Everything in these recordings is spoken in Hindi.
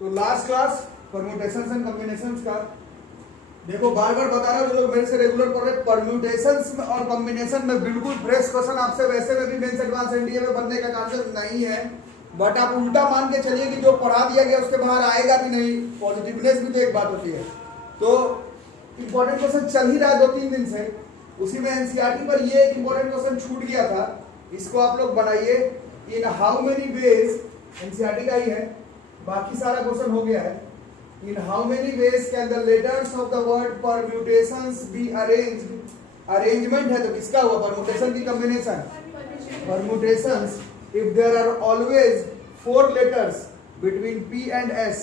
तो last class permutations and combinations का देखो, बार बार बता रहा हूँ, जो लोग मेरे से रेगुलर पढ़ रहे, परम्यूटेशंस और कॉम्बिनेशन में बिल्कुल फ्रेश क्वेश्चन आपसे वैसे में भी मेंस एडवांस एनडीए में बनने का चांसेस नहीं है, बट आप उल्टा मान के चलिए कि जो पढ़ा दिया गया उसके बाहर आएगा भी नहीं, पॉजिटिवनेस भी तो एक बात होती है। तो इंपॉर्टेंट क्वेश्चन चल ही रहा है 2-3 दिन से, उसी में एनसीईआरटी पर ये एक इंपॉर्टेंट क्वेश्चन छूट गया था, इसको आप लोग बनाइए। In how many ways, NCERT का ही है, बाकी सारा क्वेश्चन हो गया है। In how many ways can the letters of the word permutations be arranged? Arrangement है तो किसका हुआ? Permutation की combination. Permutations. If there are always 4 letters between P and S,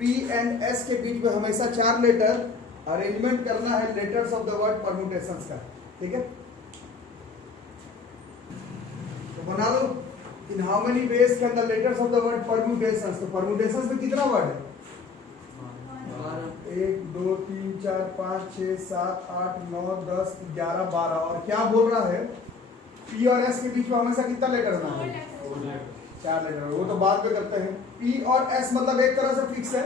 P and S के बीच में हमेशा 4 लेटर, अरेंजमेंट करना है letters of the word permutations का, ठीक है? तो बना लो। In how many ways can the letters of the word permutations? तो permutations में कितना वर्ड है? 1 2 3 4 5 6 7 8 9 10 11 12। और क्या बोल रहा है? P और S के बीच में हमेशा कितना लेटर ना है? 4 लेटर। वो तो बाद में करते हैं। P और S मतलब एक तरह से फिक्स है,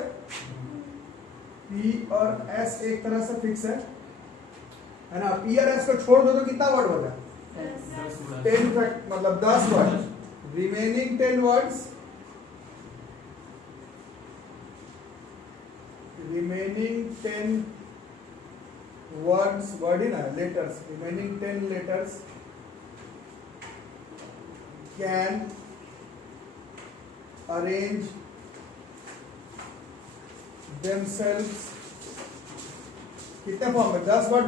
P और S एक तरह से फिक्स है ना? P और S को छोड़ दो तो कितना वर्ड होता है? 10 मतलब 10 word. Remaining 10 words, remaining 10 words, word in letters, remaining 10 letters can arrange themselves कितने फॉर्म में? 10 वर्ड,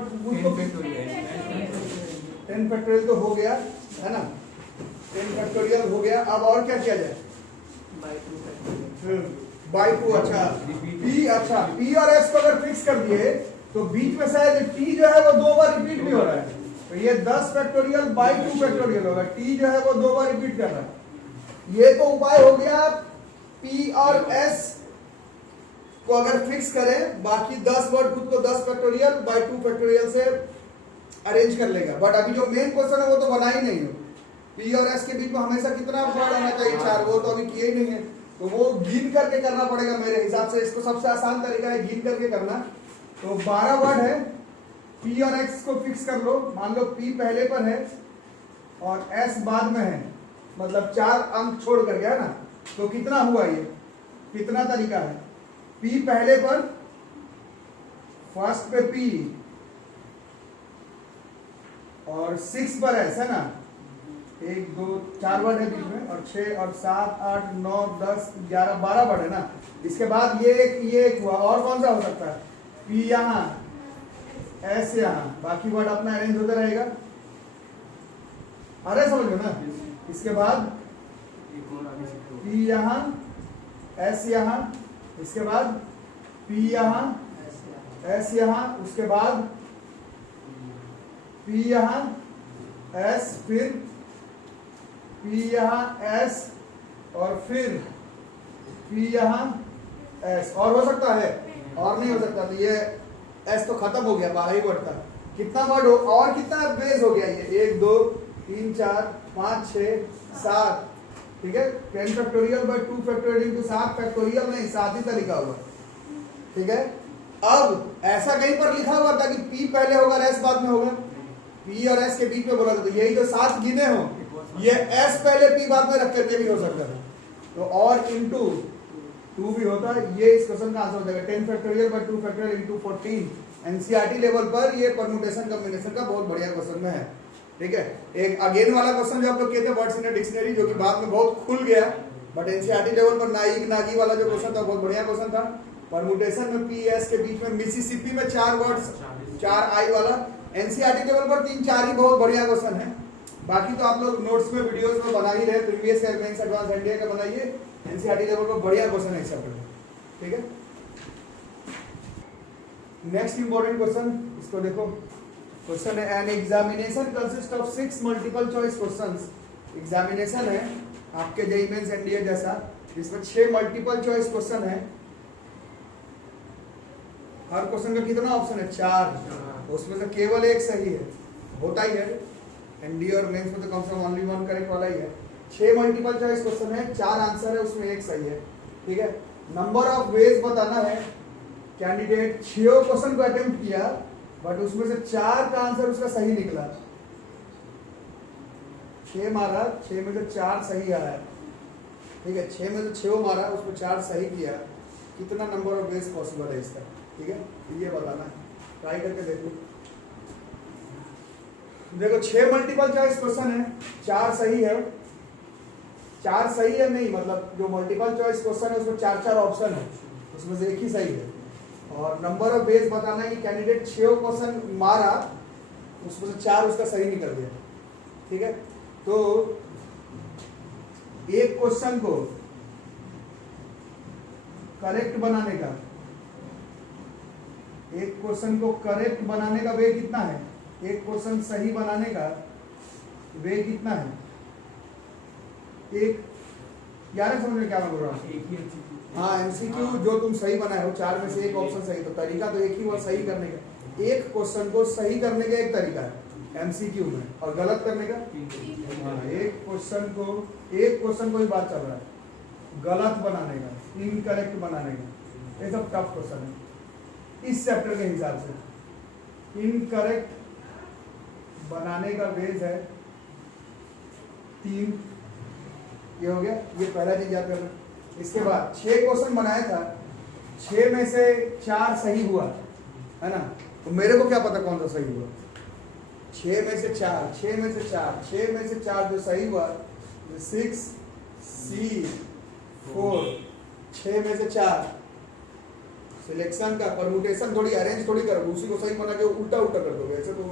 10 फैक्टोरियल तो हो गया है ना, 10 फैक्टोरियल हो गया। अब और क्या किया जाए? बाई 2। अच्छा P, अच्छा P और S को अगर फिक्स कर दिए तो बीच में शायद T जो है वो 2 बार रिपीट भी हो रहा है, तो ये 10 फैक्टोरियल बाई 2 फैक्टोरियल होगा। T जो है वो 2 बार रिपीट कर रहा है। ये तो उपाय हो गया, P और S को अगर फिक्स करें, बाकी 10 वर्ड खुद को 10 फैक्टोरियल बाई 2 फैक्टोरियल से अरेंज कर लेगा। बट अभी जो मेन क्वेश्चन है वो तो बना ही नहीं हो। P और S के बीच में हमेशा कितना वर्ड आना चाहिए? 4। वो तो अभी किए ही नहीं है, तो वो गिन करके करना पड़ेगा मेरे हिसाब से। इसको सबसे आसान तरीका है गिन करके करना। तो 12 वर्ड है, P और X को फिक्स कर लो। मान लो P पहले पर है और S बाद में है, मतलब 4 अंक छोड़ कर गया ना, तो कितना हुआ? ये कितना तरीका है? P पहले पर, फर्स्ट पे P और 6 पर S है ना, 1 2 4 वर्ड है बीच में, और 6 और 7 8 9 10 11 12 वर्ड है ना। इसके बाद ये एक हुआ, और कौन सा हो सकता है? P यहाँ, S यहाँ, बाकी वर्ड अपना अरेंज होता रहेगा। अरे समझ लो ना। इसके बाद P यहाँ, S यहाँ, इसके बाद P यहाँ, S यहाँ, उसके बाद P यहाँ, S, फिर P यहाँ S, और फिर P यहाँ S। और हो सकता है? और नहीं हो सकता। तो ये S तो खत्म हो गया, 12 ही वर्ड था। कितना वर्ड हो और कितना बेस हो गया? ये 1 2 3 4 5 6 7, ठीक है। 10 factorial by 2 factorial into 7 factorial नहीं, 7 ही तरीका होगा, ठीक है। अब ऐसा कहीं पर लिखा हुआ था कि P पहले होगा और S बाद में होगा? P और S के बीच में बोला था, तो यही जो 7 गिने हो, ये S पहले P बाद में रख करके भी हो सकता था, तो और इंटू 2 भी होता है। ये इस क्वेश्चन का आंसर हो जाएगा। 10 factorial by 2 factorial into 14। NCERT level पर ये परम्यूटेशन कॉम्बिनेशन का बहुत बढ़िया क्वेश्चन में है, ठीक है। एक अगेन वाला क्वेश्चन जो आप लोग कहते हैं वर्ड्स इन अ डिक्शनरी, जो कि बाद में बहुत खुल गया, बट एनसीईआरटी लेवल पर नागी वाला जो क्वेश्चन था बहुत बढ़िया क्वेश्चन था। परम्यूटेशन में P S के बीच में मिसिसिपी में 4 वर्ड्स, 4 I वाला। एनसीईआरटी लेवल पर 3-4 ही बहुत बढ़िया क्वेश्चन है। बाकी तो आप लोग नोट्स में, वीडियोस में बना ही रहे, previous year mains advance NDA का बनाइए। एनसीईआरटी लेवल पर बढ़िया क्वेश्चन है इस चैप्टर में, ठीक है। नेक्स्ट इंपॉर्टेंट क्वेश्चन, इसको देखो। क्वेश्चन है an examination consist of 6 multiple choice questions. Examination है आपके जेईई मेंस एनडीए जैसा, जिसमें 6 मल्टीपल चॉइस क्वेश्चन है। हर क्वेश्चन का कितना ऑप्शन है? 4। उसमें से केवल एक सही है, होता ही है एनडीए और मेंस में, तो कम से कम ओनली 1 करेक्ट वाला ही है। 6 मल्टीपल चॉइस क्वेश्चन है, 4 आंसर है, उसमें एक सही है, ठीक है। नंबर ऑफ वेज बताना है। कैंडिडेट 6 क्वेश्चन को अटेम्प्ट किया, बट उसमें से 4 का आंसर उसका सही निकला। 6 मारा, 6 में से 4 सही आया। ठीक है, 6 में से 6 मारा, उसमें 4 सही किया। कितना नंबर ऑफ वेज पॉसिबल है इसका? ठीक है, ये बताना है। ट्राई करके देखो। देखो 6 मल्टीपल चॉइस क्वेश्चन है, 4 सही है। 4 सही है नहीं, मतलब जो मल्टीपल चॉइस क्वेश्चन है उसमें 4 ऑप्शन है, उसमें से एक ही सही है। और नंबर ऑफ वेज बताना है कि कैंडिडेट 6 क्वेश्चन मारा, उसमें से 4 उसका सही निकल गया। ठीक है, तो एक क्वेश्चन को करेक्ट बनाने का, एक क्वेश्चन को करेक्ट बनाने का वे कितना है? एक क्वेश्चन सही बनाने का वे कितना है? एक, यार समझ में क्या मैं बोल रहा हूँ? हाँ, एमसीक्यू जो तुम सही बनाए हो, 4 में से एक ऑप्शन सही, तो तरीका तो एक ही हुआ सही करने का। एक क्वेश्चन को सही करने का एक तरीका है एमसीक्यू में, और गलत करने का हाँ, एक क्वेश्चन को ही बात चल रहा है, गलत बनाने का, इनकरेक्ट बनाने का, ये सब टफ क्वेश्चन है इस चैप्टर के हिसाब से। इनकरेक्ट बनाने का बेस है 3, ये हो गया। ये पहला चीज याद करना। इसके बाद 6 क्वेश्चन बनाया था, 6 में से 4 सही हुआ है ना, तो मेरे को क्या पता कौन सा सही हुआ? 6 में से 4, 6 में से 4, 6 में से 4 जो सही हुआ 6 C 4, 6 में से 4 सिलेक्शन का परमुटेशन थोड़ी अरेंज थोड़ी करोगे, उसी को सही बना के उल्टा कर दोगे, ऐसे तो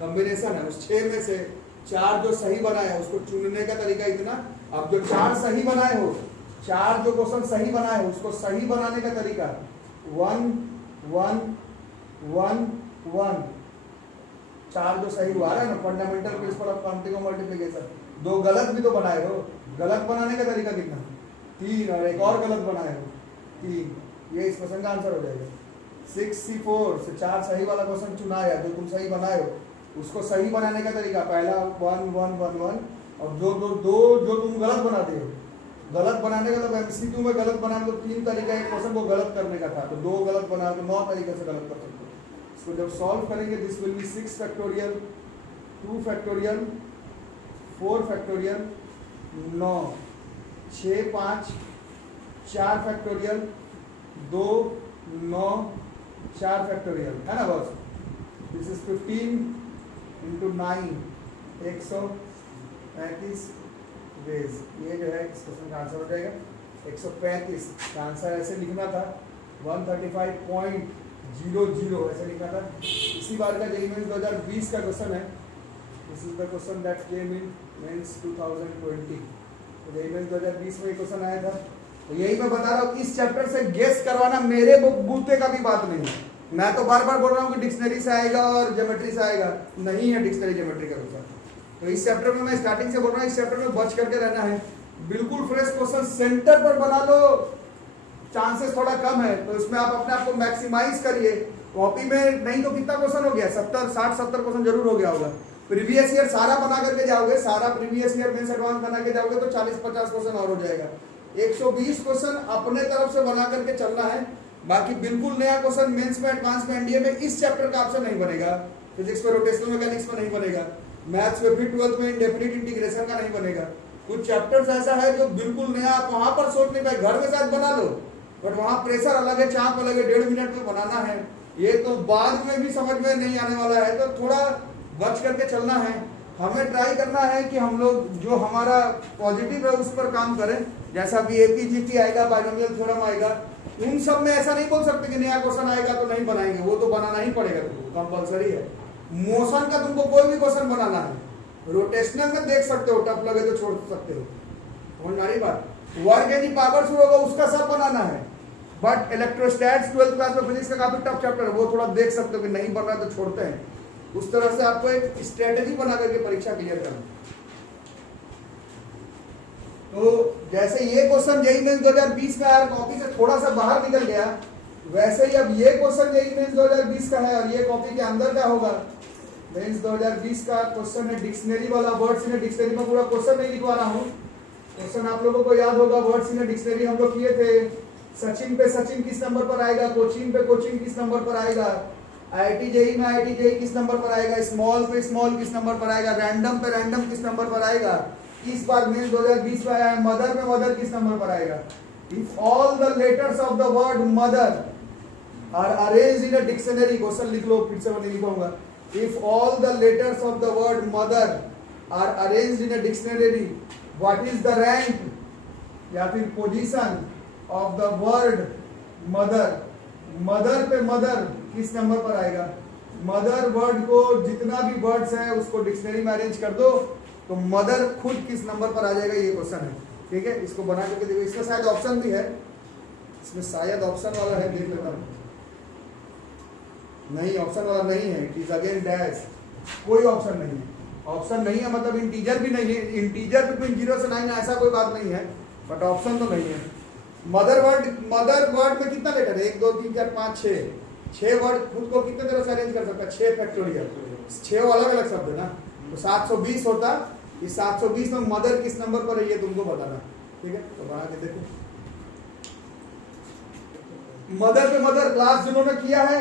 कॉम्बिनेशन है। उस 6 में से 4 जो सही बनाए हैं उसको चुनने का तरीका इतना। अब जो 4 सही बनाए हो, 4 जो क्वेश्चन सही बनाए हो, उसको सही बनाने का तरीका 1 1 1 1। 4 जो सही हुआ है ना, फंडामेंटल प्रिंसिपल ऑफ काउंटिंग और मल्टीप्लिकेशन। 2 गलत भी तो बनाए हो, गलत बनाने का तरीका कितना? 3, और एक और गलत बनाए हो 3। ये इस क्वेश्चन का आंसर हो जाएगा। 6 C 4 से 4 सही वाला क्वेश्चन चुनाया, जो तुम सही बनाए हो उसको सही बनाने का तरीका पहला 1 1 1 1, और जो तुम गलत बनाते हो, गलत बनाने का, तो एमसीक्यू में गलत बनाने तो 3 तरीका एक क्वेश्चन को गलत करने का था, तो 2 गलत बना तो 9 तरीके से गलत कर सकते हो। इसको जब सॉल्व करेंगे, this will be 6 factorial 2 factorial 4 factorial 9 6 5 4 factorial 2 9 4 factorial, है ना boss? This is 15 into 9 135 ways. ये जो है इस क्वेश्चन का आंसर हो जाएगा 135 का आंसर ऐसे लिखना था 135.00 ऐसे लिखना था। इसी बार का जेईई मेंस 2020 का क्वेश्चन है। This is the question that came in mains 2020। तो जेईई मेंस 2020 में क्वेश्चन आया था। तो यही मैं बता रहा हूँ, इस चैप्टर से गेस करवाना मेरे बूते का भी बात नहीं है। मैं तो बार बार बोल रहा हूँ कि डिक्शनरी से आएगा और ज्योमेट्री से आएगा, नहीं है डिक्शनरी ज्योमेट्री का क्वेश्चन। तो इस चैप्टर में मैं स्टार्टिंग से बोल रहा हूँ, इस चैप्टर में बच करके रहना है। बिल्कुल फ्रेश क्वेश्चन सेंटर पर बना लो, चांसेस थोड़ा कम है, तो इसमें आप अपने आप को मैक्सिमाइज करिए। कॉपी में नहीं तो कितना क्वेश्चन हो गया, 60-70 क्वेश्चन जरूर हो गया होगा। प्रीवियस ईयर सारा बना करके जाओगे, सारा प्रीवियस ईयर मेंस एडवांस बना के जाओगे तो 40-50 क्वेश्चन और हो जाएगा। 120 क्वेश्चन अपने तरफ से बना करके चलना है। बाकी बिल्कुल नया क्वेश्चन मेंस में, एडवांस में, एनडीए में इस चैप्टर का आपसे नहीं बनेगा। फिजिक्स में, रोटेशनल मैकेनिक्स में नहीं बनेगा, मैथ्स में, फिर 12th में इंडेफिनिट इंटीग्रेशन का नहीं बनेगा। कुछ चैप्टर्स ऐसा है जो बिल्कुल नया, आप वहां पर सोच नहीं पाए, घर में शायद बना लो, बट वहां प्रेशर अलग है, चाप अलग है, 1.5 मिनट में बनाना है। ये तो बाद में भी समझ में नहीं आने वाला है, तो थोड़ा बच करके चलना है। हमें ट्राई करना है कि हम लोग जो हमारा पॉजिटिव है उस पर काम करें। जैसा भी एपीजीटी आएगा, बाइनोमियल थ्योरम आएगा, उन सब में ऐसा नहीं बोल सकते कि नया क्वेश्चन आएगा तो नहीं बनाएंगे, वो तो बनाना ही पड़ेगा, तुमको कंपलसरी है। मोशन का तुमको कोई भी क्वेश्चन बनाना है, रोटेशनल में देख सकते हो, टफ लगे तो छोड़ सकते हो, समझ में आ रही बात। वर्क एनी पावर शुरू होगा उसका सब बनाना है, बट इलेक्ट्रोस्टैट्स 12th क्लास में फिजिक्स का काफी टफ चैप्टर है, वो थोड़ा देख सकते हो कि नहीं बन रहा तो छोड़ते हैं। उस तरह से आपको एक स्ट्रेटेजी बना करके परीक्षा क्लियर करना। तो जैसे ये क्वेश्चन जेईई मेंस 2020 का है, कॉपी से थोड़ा सा बाहर निकल गया, वैसे ही अब ये क्वेश्चन जेईई मेंस 2020 का है और ये कॉपी के अंदर का होगा। मेंस 2020 का क्वेश्चन है डिक्शनरी वाला, वर्ड्स इन डिक्शनरी में पूरा क्वेश्चन नहीं लिखवा रहा हूँ। क्वेश्चन आप लोगों को याद होगा, वर्ड्स इन डिक्शनरी हम लोग किए थे सचिन पे सचिन किस नंबर पर आएगा, कोचिंग पे कोचिंग किस नंबर पर आएगा, आईआईटी जेई में आईआईटी जेई किस नंबर पर आएगा, स्मॉल पे स्मॉल किस नंबर पर आएगा, रैंडम पे रैंडम किस नंबर पर आएगा, इस बार मेंस 2020 में आया है मदर में मदर किस नंबर पर आएगा। If all the letters of the word mother are arranged in a dictionary, question लिख लो, फिर से मैं नहीं लिखूंगा। If all the letters of the word mother are arranged in a dictionary, what is the rank या फिर position of the word mother. Mother पे मदर किस नंबर पर आएगा, मदर वर्ड को जितना भी वर्ड्स है उसको डिक्शनरी में अरेंज कर दो तो मदर खुद किस नंबर पर आ जाएगा, ये क्वेश्चन है। ठीक है, इसको बना करके देखो। इसमें शायद ऑप्शन भी है, इसमें शायद ऑप्शन वाला है, देख लेता हूं। नहीं, ऑप्शन वाला नहीं है, इट इज अगेन डैश, कोई ऑप्शन नहीं है। ऑप्शन नहीं है मतलब इंटीजर भी नहीं है, इंटीजर बिटवीन 0 से 9 ऐसा कोई बात नहीं है, बट ऑप्शन तो नहीं है। मदर वर्ड में कितना लेटर है, 1 2 3 4 5 6 वर्ड खुद को कितने तरह से अरेंज कर सकता है, 6 फैक्टोरियल, 6 अलग अलग शब्द है ना, तो 720 होता। इस 720 में मदर किस नंबर पर है ये तुमको बताना। ठीक है, तो बना के देखो। मदर पे मदर क्लास जिन्होंने किया है,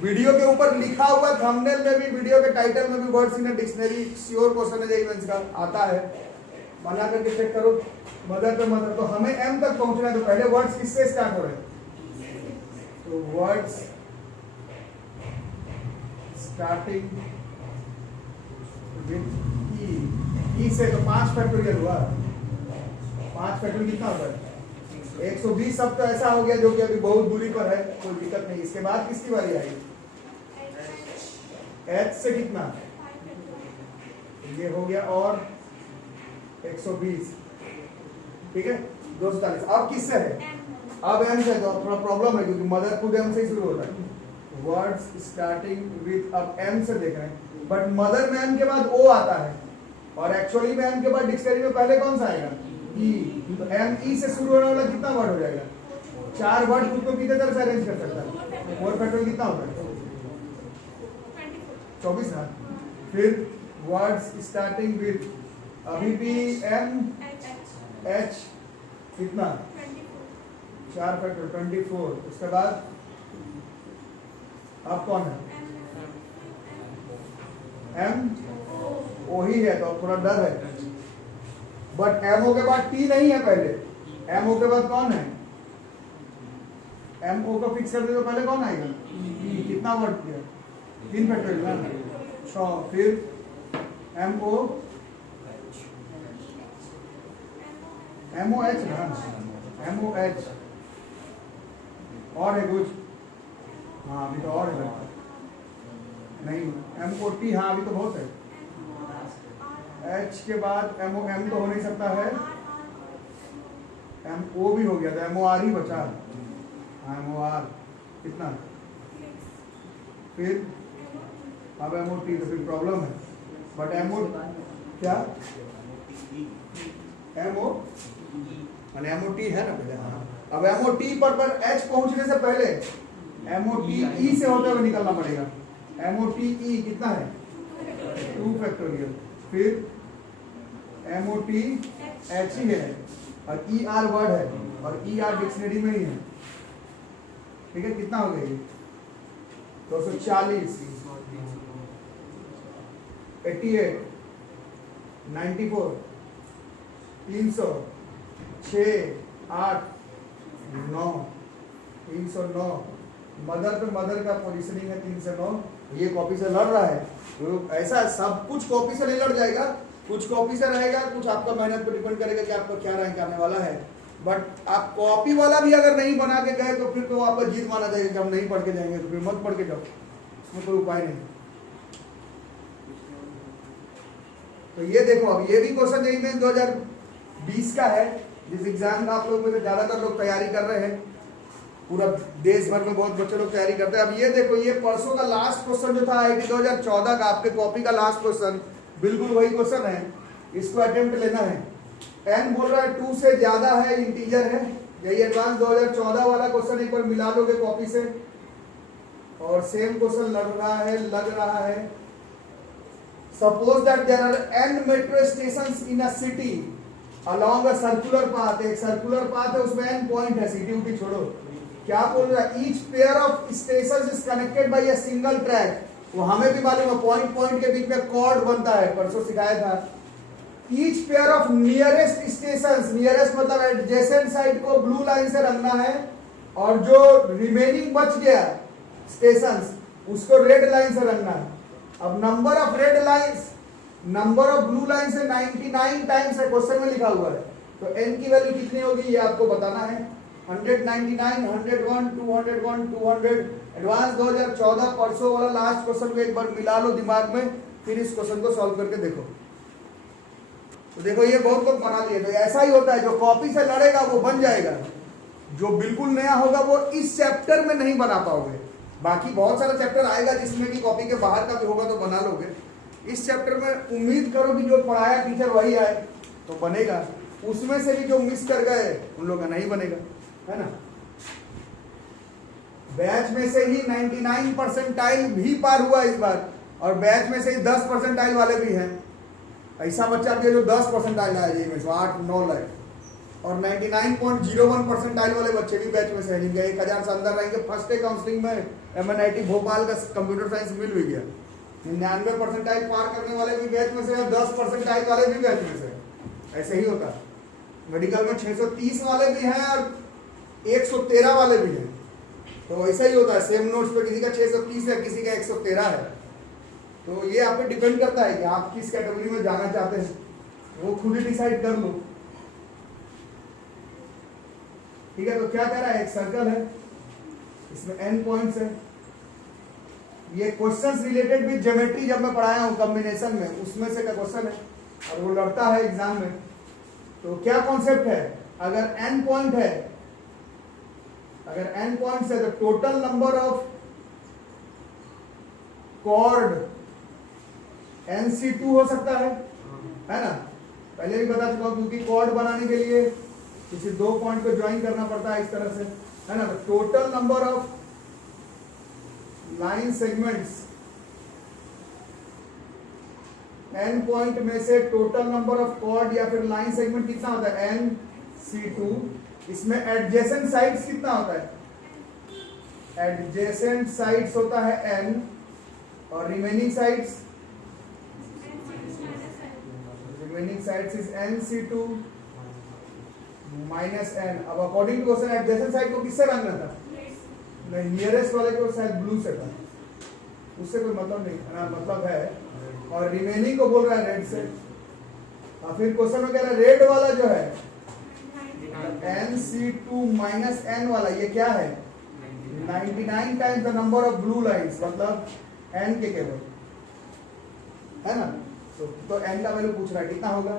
वीडियो के ऊपर लिखा हुआ थंबनेल में भी, वीडियो के टाइटल में भी words in dictionary, sure question है जेईई मेंस का आता है, बना करके चेक करो। मदर पे मदर, तो हमें एम तक पहुंचना है, तो पहले वर्ड्स किससे स्टार्ट हो रहे हैं, तो वर्ड्स स्टार्टिंग विद ई से, तो 5 फैक्टोरियल हुआ। 5 फैक्टोरियल कितना होता है, 120 शब्द तो ऐसा हो गया जो कि अभी बहुत दूरी पर है, कोई दिक्कत नहीं। इसके बाद किसकी बारी आएगी, एच से कितना, ये हो गया, और 120, ठीक है, 240। अब किससे है, अब एम से, तो थोड़ा प्रॉब्लम है क्योंकि मदर खुद एम से ही शुरू होता है। वर्ड्स स्टार्टिंग विद, अब एम से देख रहे हैं, बट मदर में एम के बाद ओ आता है, और एक्चुअली में एम के बाद डिक्शनरी में पहले कौन सा आएगा, ई। तो एम ई से शुरू होने वाला कितना वर्ड हो जाएगा, 4 वर्ड खुद को कितने तरह से अरेंज कर सकता है, 4 फैक्टोरियल कितना होता है, 24 ना। फिर वर्ड्स स्टार्टिंग विद, अभी भी एम एच कितना, 4 फैक्टोरियल 24। उसके बाद अब कौन है, एम ओ ही है, तो थोड़ा डर है, बट एमओ के बाद टी नहीं है, पहले एमओ के बाद कौन है, एमओ को फिक्स कर दे तो पहले कौन आएगा, ई। कितना वर्ड किया, 3 फैक्टोरियल, 6। फिर एमओ एमओ एच ना, एमओ एच, और है कुछ, हाँ अभी तो और है नहीं, एमओ टी, हाँ अभी तो बहुत है। एच के बाद एमओ एम तो हो नहीं सकता है, एम ओ भी हो गया था, एमओ आर ही बचा, एमओ आर कितना, फिर अब एमओ टी, तो फिर प्रॉब्लम है, बट एमओ क्या, एमओ मैंने एमओ टी है ना पहले, हाँ। अब एमओ टी पर एच पहुंचने से पहले एमओ टी ई से होते हुए निकलना पड़ेगा। एमओ टी ई कितना है, 2 फैक्टोरियल। फिर एमओ टी एच ही है, और ई आर वर्ड है, और ई आर डिक्शनरी में ही है। ठीक है, कितना हो गया ये, 240, 88, 94, 300, 6, 8, 9, 309। मदर पे मदर का पोजीशनिंग है 309। ये कॉपी से लड़ रहा है, तो ऐसा सब कुछ कॉपी से नहीं लड़ जाएगा, कुछ कॉपी से रहेगा, कुछ आपका मेहनत पर डिपेंड करेगा कि आपका क्या रैंक आने वाला है। बट आप कॉपी वाला भी अगर नहीं बना के गए तो फिर तो आपका जीत माना जाएगा कि हम नहीं पढ़ के जाएंगे, तो फिर मत पढ़ के जाओ, इसमें कोई उपाय नहीं। तो ये देखो, अब ये भी क्वेश्चन जेईई मेंस 2020 का है, जिस एग्जाम का आप लोग में से ज्यादातर लोग तैयारी कर रहे हैं, पूरा देश भर में बहुत बच्चे लोग तैयारी करते हैं। अब ये देखो, ये परसों का लास्ट क्वेश्चन जो था आईआईटी 2014 का, आपके कॉपी का लास्ट क्वेश्चन बिल्कुल वही क्वेश्चन है, इसको अटेम्प्ट लेना है। एन बोल रहा है 2 से ज्यादा है, इंटीजर है, यही एडवांस 2014 वाला क्वेश्चन एक बार मिला लोगे कॉपी से, और सेम क्वेश्चन लग रहा है। Suppose that there are n metro stations in a city along a circular path, एक सर्कुलर पाथ है उसमें n पॉइंट है, सीटी उटी छोड़ो, क्या बोल रहा है, each pair of stations is connected by a single track, वो हमें भी मालूम है पॉइंट पॉइंट के बीच में कॉर्ड बनता है, परसों सिखाया था। Each pair of nearest stations, nearest मतलब एडजेसेंट साइड को ब्लू लाइन से रंगना है और जो रिमेनिंग बच गया स्टेशंस उसको रेड लाइन से रंगना है। अब number of red lines number of blue line से 99 टाइम्स है, क्वेश्चन में लिखा हुआ है, तो n की वैल्यू कितनी होगी ये आपको बताना है। 199, 101, 201, 200, एडवांस 2014 परसों वाला लास्ट क्वेश्चन को एक बार मिला लो दिमाग में, फिर इस क्वेश्चन को सॉल्व करके देखो। तो देखो ये बहुत लोग बना लिए, तो ऐसा ही होता है, जो कॉपी से लड़ेगा वो बन जाएगा, जो बिल्कुल नया होगा वो इस चैप्टर में नहीं बना पाओगे। बाकी बहुत सारा चैप्टर आएगा जिसमें कि कॉपी के बाहर का भी होगा तो बना लोगे। इस चैप्टर में उम्मीद करो कि जो पढ़ाया टीचर वही आए तो बनेगा, उसमें से भी जो मिस कर गए उन लोगों का नहीं बनेगा, है ना। बैच में से ही 99 परसेंटाइल भी पार हुआ इस बार, और बैच में से ही 10 परसेंटाइल वाले भी हैं। ऐसा बच्चा भी है जो 10 परसेंटाइल आया जी में से 8-9 लाख, और 99.01 परसेंटाइल वाले बच्चे भी बैच में से जिनके 1000 से अंदर रहेंगे। फर्स्ट डे काउंसलिंग में MNIT भोपाल का कंप्यूटर साइंस मिल भी गया। 99 परसेंटाइल पार करने वाले भी बैच में से, 10 परसेंटाइल वाले भी बैच में से, ऐसे ही होता है। मेडिकल में 630 वाले भी हैं और 113 वाले भी हैं, तो ऐसा ही होता है। सेम नोट्स पे किसी का 630 है, किसी का 113 है, तो ये आप पे डिपेंड करता है कि आप किस कैटेगरी में जाना चाहते हैं, वो खुद ही डिसाइड कर लो। ठीक है, तो क्या कह रहा है, एक सर्कल है, इसमें n पॉइंट्स है। ये क्वेश्चंस रिलेटेड भी ज्योमेट्री जब मैं पढ़ाया हूं कॉम्बिनेशन में, उसमें से का क्वेश्चन है और वो लड़ता है एग्जाम में। तो क्या कॉन्सेप्ट है, अगर n पॉइंट है, अगर n पॉइंट्स है तो total number of chord NC2 हो सकता है ना। पहले भी बता चुका हूं, क्योंकि कॉर्ड बनाने के लिए किसी दो पॉइंट को ज्वाइन करना पड़ता है इस तरह से, है ना। तो total number of line segments, n point में से टोटल नंबर ऑफ कॉर्ड या फिर लाइन सेगमेंट कितना होता है, NC2। इसमें एडजेसेंट साइड्स कितना होता है, एडजेसेंट साइड्स होता है n, और remaining sides is NC2 minus n। अब according to question adjacent side को किससे रंगना था, नहीं नियरेस्ट वाले को शायद ब्लू से था, उससे कोई मतलब नहीं है, मतलब है, और रिमेनिंग को बोल रहा है रेड से। और फिर क्वेश्चन में कह रहा है रेड वाला जो है NC2 माइनस n वाला, ये क्या है, 99 times the number of blue lines, मतलब n के केवल, है ना। तो n का वैल्यू पूछ रहा है कितना होगा,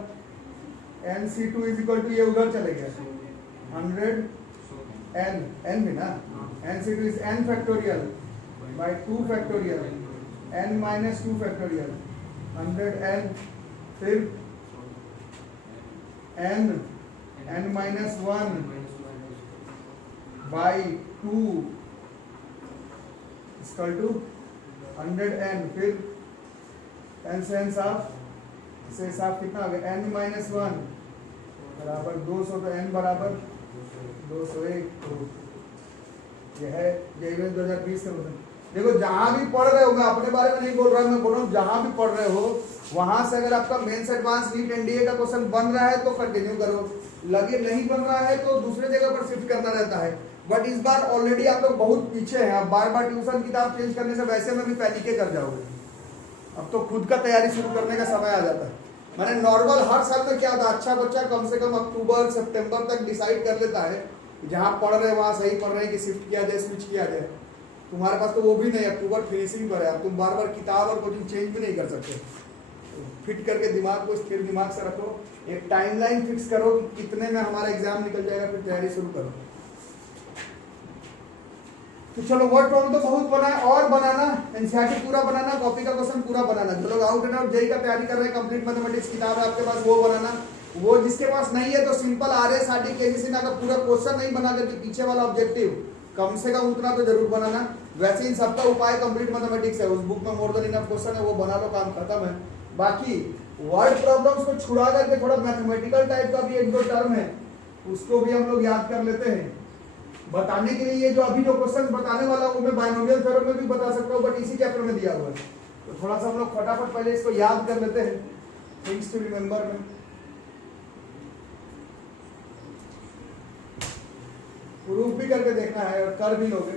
NC2 इज इक्वल टू, ये उधर चले गया 100 n भी ना, NC2 is n factorial by 2 factorial n minus 2 factorial 100 n, फिर n minus 1 by 2 equal to 100 n, फिर n से n साफ, इसे साफ कितना हो गया, n माइनस 1 बराबर 200, तो n बराबर 201। तो यह है JEE 2020 का क्वेश्चन। देखो जहां भी पढ़ रहे हो, मैं अपने बारे में नहीं बोल रहा, मैं बोल रहा हूँ जहां भी पढ़ रहे हो वहां से अगर आपका मेंस एडवांस नीट NDA का क्वेश्चन बन रहा है तो कंटिन्यू करो, लगे नहीं बन रहा है तो दूसरे जगह पर शिफ्ट करना रहता है। बट इस बार ऑलरेडी आप लोग बहुत पीछे हैं, आप बार बार ट्यूशन किताब चेंज करने से वैसे में भी पैनिके कर जाओगे। अब तो खुद का तैयारी शुरू करने का समय आ जाता है। मैंने नॉर्मल हर साल में क्या था, अच्छा बच्चा कम से कम अक्टूबर सितंबर तक डिसाइड कर लेता है जहां पढ़ रहे वहां सही पढ़ रहे हैं कि शिफ्ट किया जाए, स्विच किया जाए। तुम्हारे पास तो वो भी नहीं, अक्टूबर फिनिशिंग पर है, अब तुम बार बार किताब और कोचिंग चेंज भी नहीं कर सकते। तो फिट करके दिमाग को स्थिर दिमाग से रखो, एक टाइमलाइन फिक्स करो कि कितने में हमारा एग्जाम निकल जाएगा, फिर तैयारी शुरू करो। तो चलो वर्ड प्रॉब्लम तो बहुत बना है, और बनाना एनसीईआरटी पूरा बनाना, कॉपी का क्वेश्चन पूरा बनाना। जो लोग आउट एंड आउट जेईई का तैयारी कर रहे हैं, कंप्लीट मैथमेटिक्स किताब है आपके पास, वो बनाना। वो जिसके पास नहीं है तो सिंपल RS RT KCC का पूरा क्वेश्चन नहीं बना करके पीछे वाला ऑब्जेक्टिव कम से कम उतना तो जरूर बनाना। वैसे इन सबका उपाय कंप्लीट मैथमेटिक्स है, उस बुक में मोर देन इनफ क्वेश्चन है, वो बना लो, काम खत्म है। बाकी वर्ड प्रॉब्लम्स को छुड़ा करके थोड़ा मैथमेटिकल टाइप का भी एक दो टर्म है, उसको भी हम लोग याद कर लेते हैं। बताने के लिए ये जो अभी जो क्वेश्चन बताने वाला हूँ मैं बाइनोमियल थ्योरम में भी बता सकता हूँ, बट इसी चैप्टर में दिया हुआ है, तो थोड़ा सा हम लोग फटाफट पहले इसको याद कर लेते हैं, थिंग्स टू रिमेंबर में। प्रूफ भी करके देखना है और कर भी लोगे,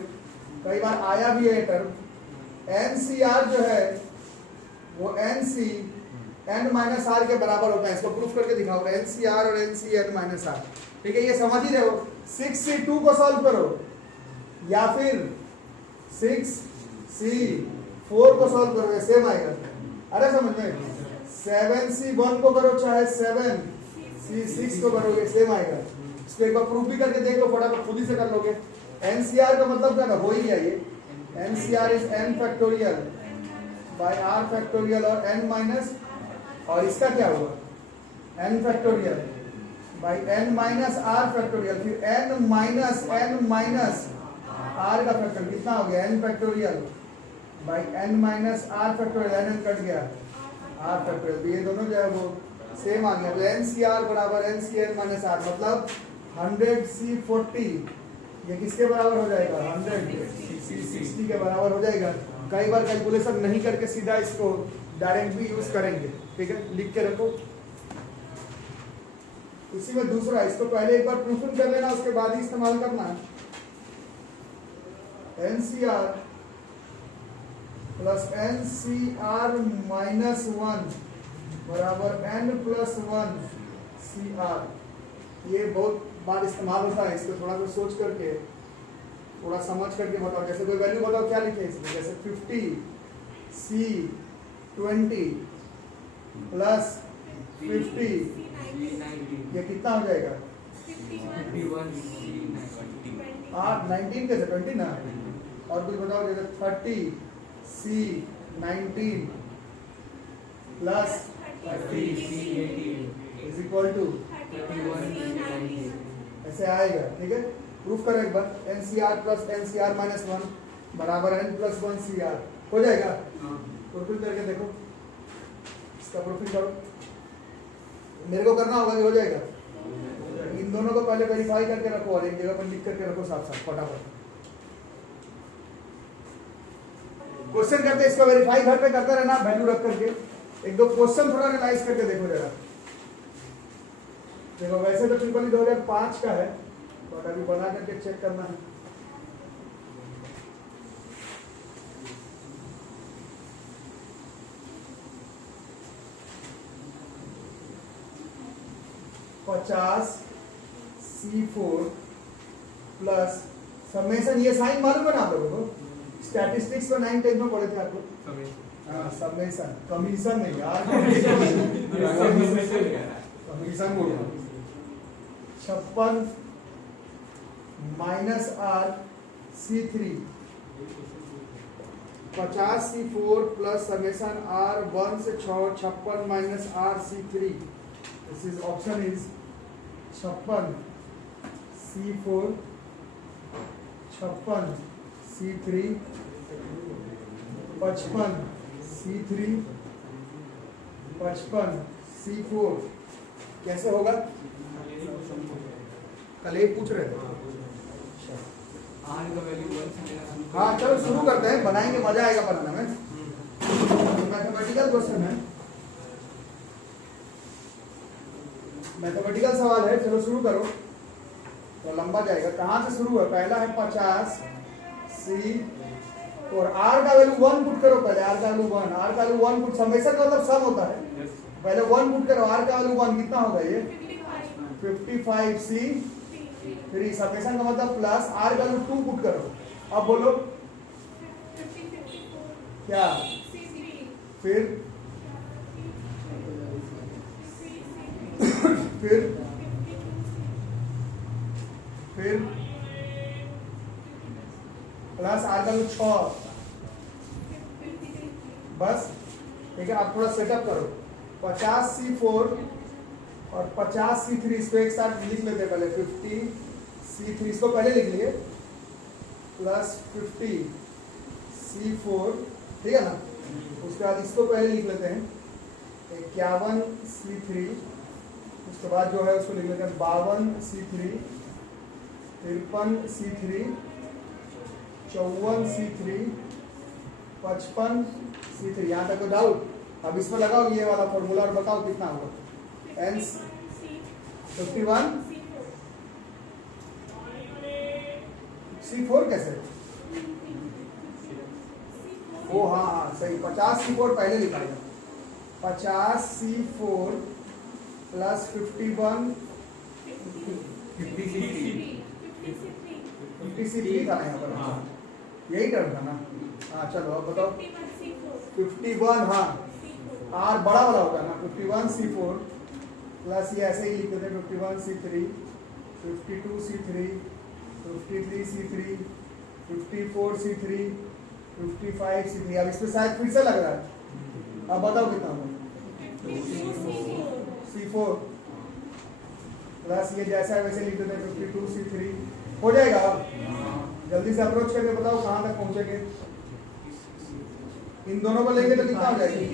कई बार आया भी है टर्म। NCR जो है वो NC n माइनस आर के बराबर होता है, इसको प्रूफ करके दिखाऊंगा। NCR और NC n माइनस आर, ठीक है, ये समझ ही रहे हो। 6C2 को सॉल्व करो या फिर 6C4 को सॉल्व करो, सेम आएगा। अरे समझ में, 7C1 को करो चाहे 7C6 को करोगे, सेम आएगा। इसको एक बार प्रूफ भी करके देख लो, फटाफट खुद ही से कर लोगे। NCR का मतलब क्या ना, हो ही गया ये। NCR is n factorial bye r factorial और n माइनस, और इसका क्या हुआ, n factorial bye n minus r factorial, फिर n माइनस r का फैक्टोरियल, कितना हो गया, n factorial bye n minus r factorial, n cut गया r फैक्टोरियल, ये दोनों जो है वो सेम आ गया। तो NCR बराबर NCn माइनस r, मतलब 100C40 ये किसके बराबर हो जाएगा, 100C60 के बराबर हो जाएगा। कई बार कैलकुलेशन नहीं करके सीधा इसको डायरेक्ट भी यूज करेंगे, ठीक है, लिख के रखो। इसी में दूसरा, इसको पहले एक बार प्रूफिंग कर लेना, उसके बाद ही इस्तेमाल करना है। NCR प्लस NCR माइनस 1 बराबर n प्लस 1 CR, ये बहुत बार इस्तेमाल होता है। इसको थोड़ा सा सोच करके, थोड़ा समझ करके बताओ। जैसे कोई वैल्यू बताओ, क्या लिखे इसमें, जैसे 50C20 प्लस 50, ये कितना हो जाएगा, 19 कैसे 20 ना, और कुछ बताओ, जैसे 30C19 plus 30C18 is equal to 31C19, ऐसे आएगा, ठीक है। प्रूफ करो एक बार, NCR प्लस NCR माइनस 1 बराबर n प्लस 1 CR, हो जाएगा। प्रूफिंग करके देखो, इसका प्रूफिंग करो, मेरे को करना होगा कि हो जाएगा। इन दोनों को पहले वेरीफाई करके रखो और एक जगह पर लिख करके रखो साथ साथ, फटाफट क्वेश्चन करते, इसको वेरीफाई घर पे करते रहना, वैल्यू रख करके। एक दो क्वेश्चन थोड़ा एनालाइज करके देखो जरा। देखो वैसे तो ट्रिपल 2005 का है, बट अभी बना करके चेक करना है। C4 प्लस समेशन, ये साइन मालूम है ना आप लोगों को, स्टैटिस्टिक्स में 9th 10th में पढ़े थे आप लोग। समेशन, कमीशन नहीं यार, कमीशन बोल रहा हूँ। 56 minus R C3, 50C4 plus summation R 1 से 56 minus R C3, this is option is 56C4 56C3 55C3 55C4, कैसे होगा, कल एक पूछ रहे थे। हाँ चलो शुरू करते हैं, बनाएंगे, मजा आएगा बनाने में। मैथमेटिकल क्वेश्चन है, मैथमेटिकल सवाल है, चलो शुरू करो। तो लंबा जाएगा, कहाँ से शुरू है, पहला है 50C और R का वैल्यू 1 पुट करो, पहले R का वैल्यू 1, R का वैल्यू 1 पुट, समेशन का मतलब सम होता है, पहले 1 पुट करो, R का वैल्यू 1 कितना होगा, ये 55C3, समेशन का मतलब प्लस, R का वैल्यू 2 पुट करो। अब बोलो क्या, फिर प्लस R का 6, बस ठीक है। आप थोड़ा सेटअप करो, 50C4 और 50C3, इसको एक साथ लिख लेते हैं पहले, 50C3 इसको पहले लिख लिए, प्लस 50C4, ठीक है ना। उसके बाद इसको पहले लिख लेते हैं, 51C3, उसके बाद जो है उसको लिख लेते हैं 52C3, 53C3, 54C3, 55C3। यहाँ तक तो डाउट? अब इसमें लगाओ ये वाला फॉर्मूला और बताओ कितना होगा। एन 51 C4 कैसे? ओ हाँ सही, 50C4 पहले लिखा है। 50C4 प्लस 51 50C3 था ना यहाँ पर। हाँ यही टर्म था ना। हाँ चलो अब बताओ। 51 हाँ आर बड़ा वाला होगा ना। 51C4 प्लस ये ऐसे ही लिख देते हैं 51C3, 52C3, 53C3, 54C3, 55C3। अब इसमें शायद फिर से लग रहा है। अब बताओ कितना होगा। C4 प्लस ये जैसा है वैसे लिख देते हैं 52C3। हो जाएगा। अब जल्दी से अप्रोच करके बताओ कहाँ तक पहुंचेंगे। इन दोनों को लेंगे तो कितना हो जाएगा।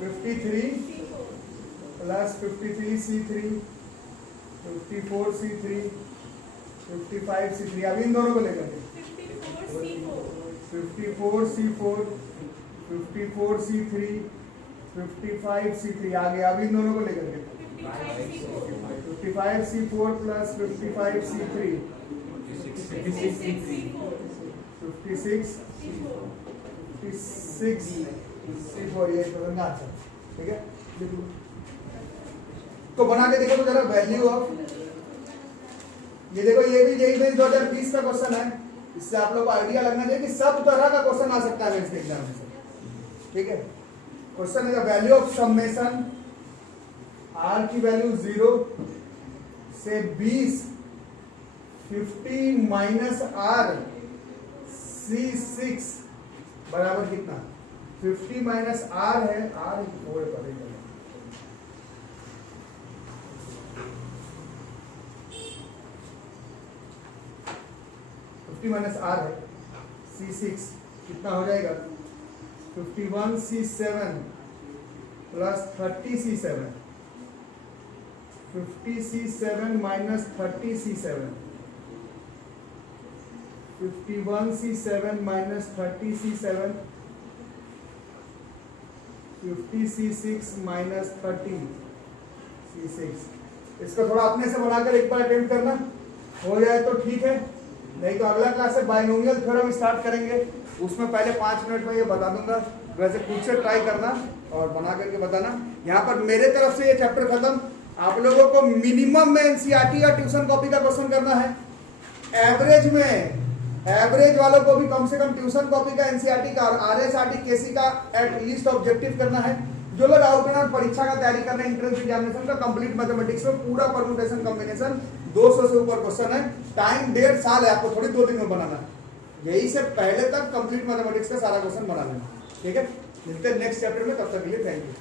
53 प्लस 53C3, 54C3, 55C3। अब इन दोनों को लेकर 54C4, 54C3, 55C3 आ गया। अब इन दोनों को लेकर 55C4 प्लस 55C3, 56C4। ये आंसर ठीक है। तो बना के देखो तो जरा वैल्यू ऑफ, ये देखो ये भी यही 2020 का क्वेश्चन है। इससे आप लोग को आइडिया लगना चाहिए कि सब तरह का क्वेश्चन आ सकता है मेंस के एग्जाम में से। ठीक है। क्वेश्चन है वैल्यू ऑफ समेशन आर की वैल्यू 0 से 20 50 माइनस आर C6 बराबर कितना। 50 माइनस आर है, आर बोर्ड पर 50 माइनस आर है C6 कितना हो जाएगा। 51C7 plus 30C7, 50C7 minus 30C7, 51C7 minus 30C7, 50C6 minus 30C6। इसको थोड़ा अपने से बनाकर एक बार अटेम्प्ट करना, हो जाए तो ठीक है, नहीं तो अगला क्लास से बाइनोमियल थ्योरम स्टार्ट करेंगे। उसमें पहले 5 मिनट में ये बता दूंगा, वैसे खुद से ट्राई करना और बना करके बताना। यहाँ पर मेरे तरफ से ये चैप्टर खत्म। आप लोगों को मिनिमम में एनसीईआरटी या ट्यूशन कॉपी का क्वेश्चन करना है। एवरेज में, एवरेज वालों को भी कम से कम ट्यूशन कॉपी का, एनसीईआरटी का और आरएसआरटी केसी का एटलीस्ट ऑब्जेक्टिव करना है। जो लोग आउट एंड आउट परीक्षा का तैयारी कर रहे हैं, एंट्रेंस एग्जामिनेशन का, कंप्लीट मैथमेटिक्स में पूरा परम्यूटेशन कॉम्बिनेशन 200 से ऊपर क्वेश्चन है। टाइम 1.5 साल है, आपको थोड़ी 2 दिन में बनाना है। यही से पहले तक कंप्लीट मैथमेटिक्स का सारा क्वेश्चन बना लेना। ठीक है, मिलते हैं नेक्स्ट चैप्टर में, तब तक के लिए थैंक यू।